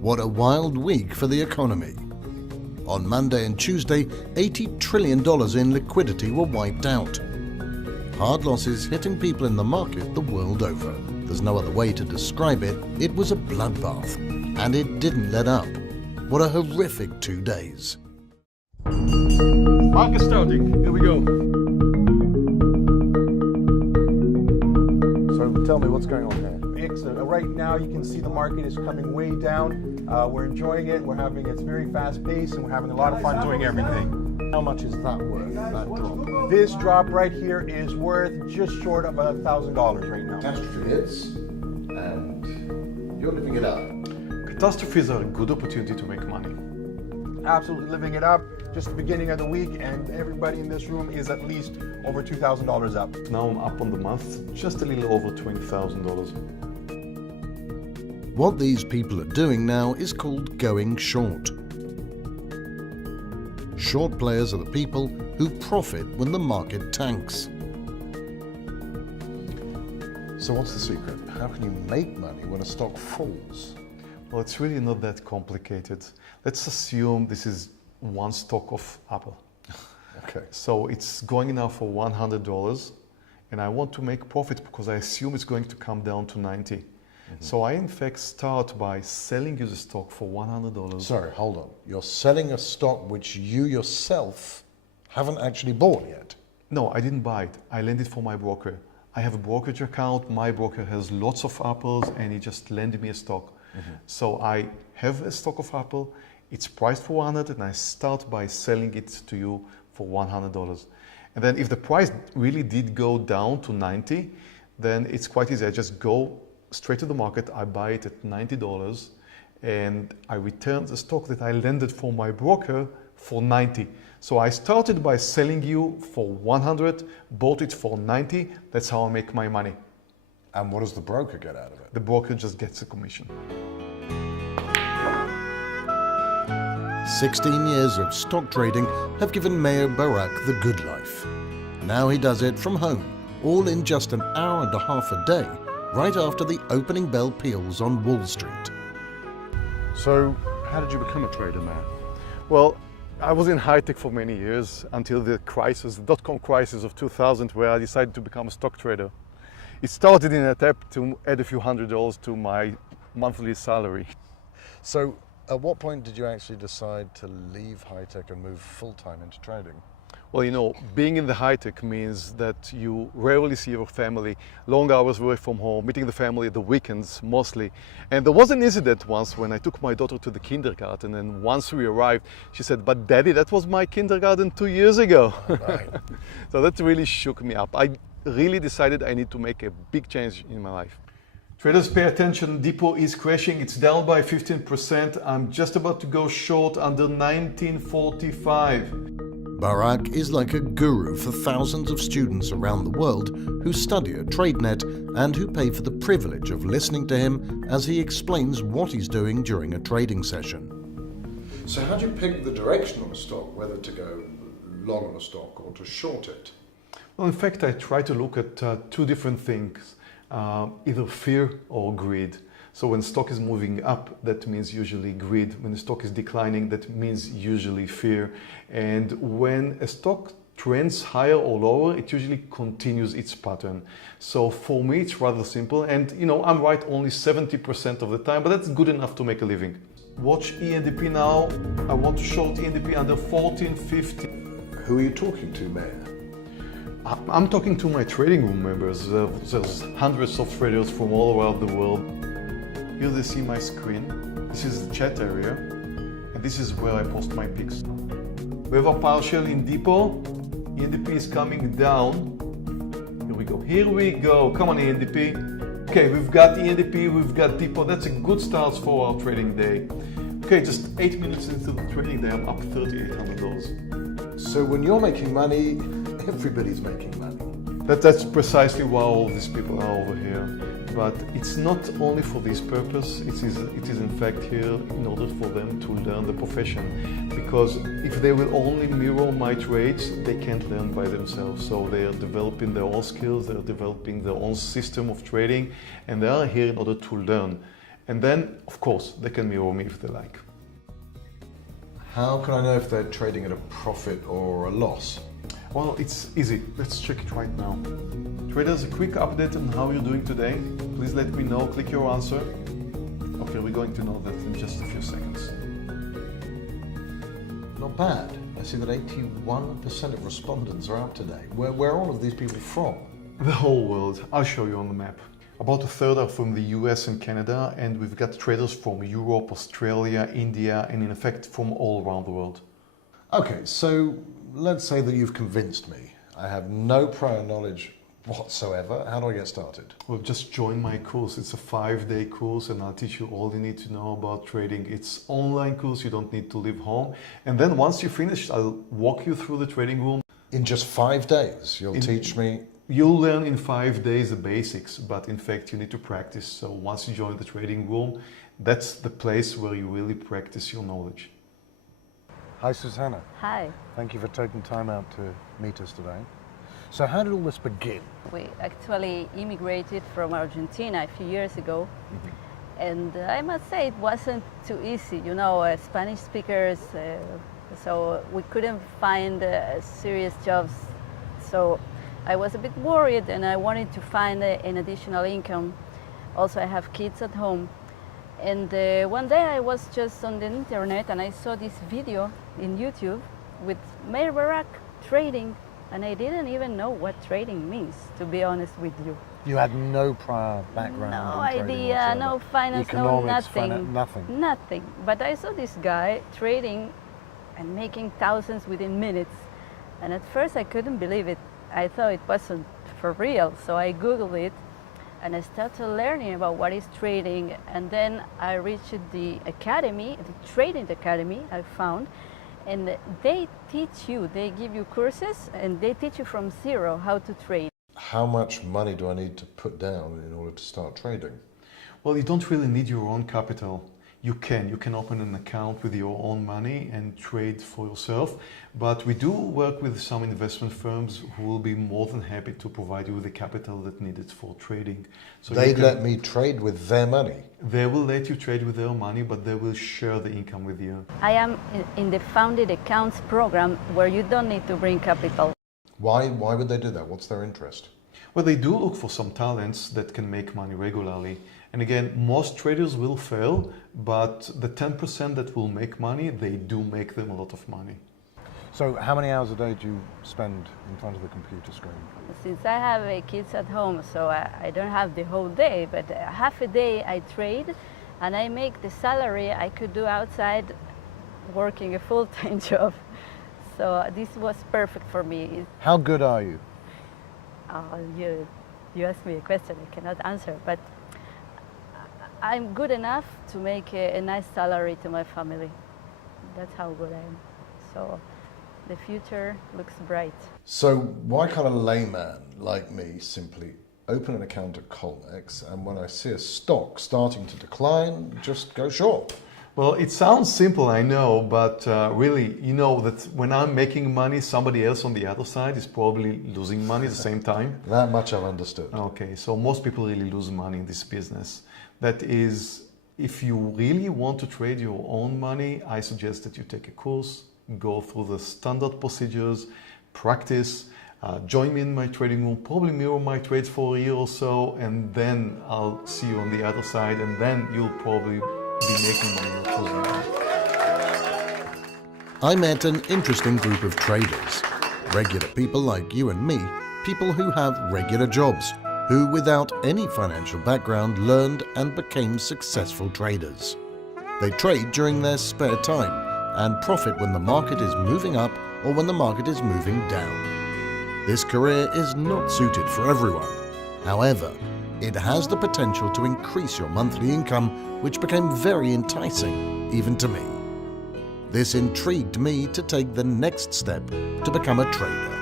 What a wild week for the economy. On Monday and Tuesday, $80 trillion in liquidity were wiped out. Hard losses hitting people in the market the world over. There's no other way to describe it. It was a bloodbath, and it didn't let up. What a horrific 2 days. Market starting, here we go. So tell me what's going on here. Excellent. Right now you can see the market is coming way down. We're enjoying it. It's very fast paced and we're having a lot of fun doing everything. How much is that worth, that drop? This drop right here is worth just short of $1,000 right now. Catastrophe hits, and you're living it up. Catastrophes are a good opportunity to make money. Absolutely living it up. Just the beginning of the week and everybody in this room is at least over $2,000 up. Now I'm up on the month, just a little over $20,000. What these people are doing now is called going short. Short players are the people who profit when the market tanks. So what's the secret? How can you make money when a stock falls? Well, it's really not that complicated. Let's assume this is one stock of Apple. Okay. So it's going now for $100 and I want to make profit because I assume it's going to come down to 90. So I in fact start by selling you the stock for $100. Sorry, hold on. You're selling a stock which you yourself haven't actually bought yet. No, I didn't buy it. I lent it for my broker. I have a brokerage account. My broker has lots of Apples and he just lent me a stock. So I have a stock of Apple. It's priced for 100 and I start by selling it to you for $100. And then if the price really did go down to 90, then it's quite easy. I just go straight to the market, I buy it at $90 and I return the stock that I lended for my broker for 90. So I started by selling you for 100, bought it for 90. That's how I make my money. And what does the broker get out of it? The broker just gets a commission. 16 years of stock trading have given Meir Barak the good life. Now he does it from home, all in just an hour and a half a day, right after the opening bell peals on Wall Street. So how did you become a trader, Meir? Well, I was in high tech for many years until the crisis, the dot-com crisis of 2000, where I decided to become a stock trader. It started in an attempt to add a few $100s to my monthly salary. So at what point did you actually decide to leave high tech and move full-time into trading? Well, you know, being in the high tech means that you rarely see your family, long hours away from home, meeting the family at the weekends mostly. And there was an incident once when I took my daughter to the kindergarten, and once we arrived, she said, "But Daddy, that was my kindergarten 2 years ago." Right. So that really shook me up. I really decided I need to make a big change in my life. Traders, pay attention. Depot is crashing. It's down by 15%. I'm just about to go short under 1945. Barak is like a guru for thousands of students around the world who study at TradeNet and who pay for the privilege of listening to him as he explains what he's doing during a trading session. So how do you pick the direction of a stock, whether to go long on a stock or to short it? Well, in fact, I try to look at two different things, either fear or greed. So when stock is moving up, that means usually greed. When the stock is declining, that means usually fear. And when a stock trends higher or lower, it usually continues its pattern. So for me, it's rather simple. And you know, I'm right only 70% of the time, but that's good enough to make a living. Watch ENDP now. I want to short ENDP under 1450. Who are you talking to, Meir? I'm talking to my trading room members. There's hundreds of traders from all around the world. Here they see my screen. This is the chat area, and this is where I post my picks. We have a partial in Depot. ENDP is coming down. Here we go. Here we go. Come on, ENDP. Okay, we've got ENDP, we've got Depot. That's a good start for our trading day. Okay, just 8 minutes into the trading day, I'm up $3,800. So when you're making money, everybody's making money. That's precisely why all these people are over here. But it's not only for this purpose, it is in fact here in order for them to learn the profession. Because if they will only mirror my trades, they can't learn by themselves. So they are developing their own skills, they are developing their own system of trading, and they are here in order to learn. And then, of course, they can mirror me if they like. How can I know if they're trading at a profit or a loss? Well, it's easy. Let's check it right now. Traders, a quick update on how you're doing today. Please let me know. Click your answer. Okay, we're going to know that in just a few seconds. Not bad. I see that 81% of respondents are out today. Where are all of these people from? The whole world. I'll show you on the map. About a third are from the US and Canada, and we've got traders from Europe, Australia, India, and in effect from all around the world. Okay, so let's say that you've convinced me. I have no prior knowledge whatsoever. How do I get started? Well, just join my course. It's a 5-day course, and I'll teach you all you need to know about trading. It's online course. You don't need to leave home. And then once you finish, I'll walk you through the trading room. In just 5 days, you'll teach me. You'll learn in 5 days the basics, but in fact you need to practice. So once you join the trading room, that's the place where you really practice your knowledge. Hi, Susanna. Hi. Thank you for taking time out to meet us today. So how did all this begin? We actually immigrated from Argentina a few years ago. And I must say it wasn't too easy. You know, Spanish speakers, so we couldn't find serious jobs. So I was a bit worried and I wanted to find an additional income. Also, I have kids at home. And one day I was just on the internet and I saw this video in YouTube with Meir Barak trading, and I didn't even know what trading means, to be honest with you. You had no prior background No in trading idea, whatsoever. no finance, no Economics, nothing. nothing. Nothing. But I saw this guy trading and making thousands within minutes. And at first I couldn't believe it. I thought it wasn't for real. So I Googled it and I started learning about what is trading. And then I reached the academy, the trading academy I found. And they teach you, they give you courses and they teach you from zero how to trade. How much money do I need to put down in order to start trading? Well, you don't really need your own capital. You can open an account with your own money and trade for yourself. But we do work with some investment firms who will be more than happy to provide you with the capital that needed for trading. So They let me trade with their money. They will let you trade with their money, but they will share the income with you. I am in the Founded Accounts program where you don't need to bring capital. Why would they do that? What's their interest? Well, they do look for some talents that can make money regularly. And again, most traders will fail, but the 10% that will make money, they do make them a lot of money. So how many hours a day do you spend in front of the computer screen? Since I have kids at home, so I don't have the whole day, but half a day I trade and I make the salary I could do outside working a full-time job. So this was perfect for me. How good are you? You asked me a question I cannot answer, but I'm good enough to make a nice salary to my family. That's how good I am. So the future looks bright. So why can't a layman like me simply open an account at Colmex and when I see a stock starting to decline, just go short? Well, it sounds simple, I know, but really, you know that when I'm making money, somebody else on the other side is probably losing money at the same time. That much I've understood. Okay, so most people really lose money in this business. That is, if you really want to trade your own money, I suggest that you take a course, go through the standard procedures, practice, join me in my trading room, probably mirror my trades for a year or so, and then I'll see you on the other side, and then you'll probably be making money, not losing money. I met an interesting group of traders. Regular people like you and me, people who have regular jobs, who without any financial background learned and became successful traders. They trade during their spare time and profit when the market is moving up or when the market is moving down. This career is not suited for everyone. However, it has the potential to increase your monthly income, which became very enticing, even to me. This intrigued me to take the next step to become a trader.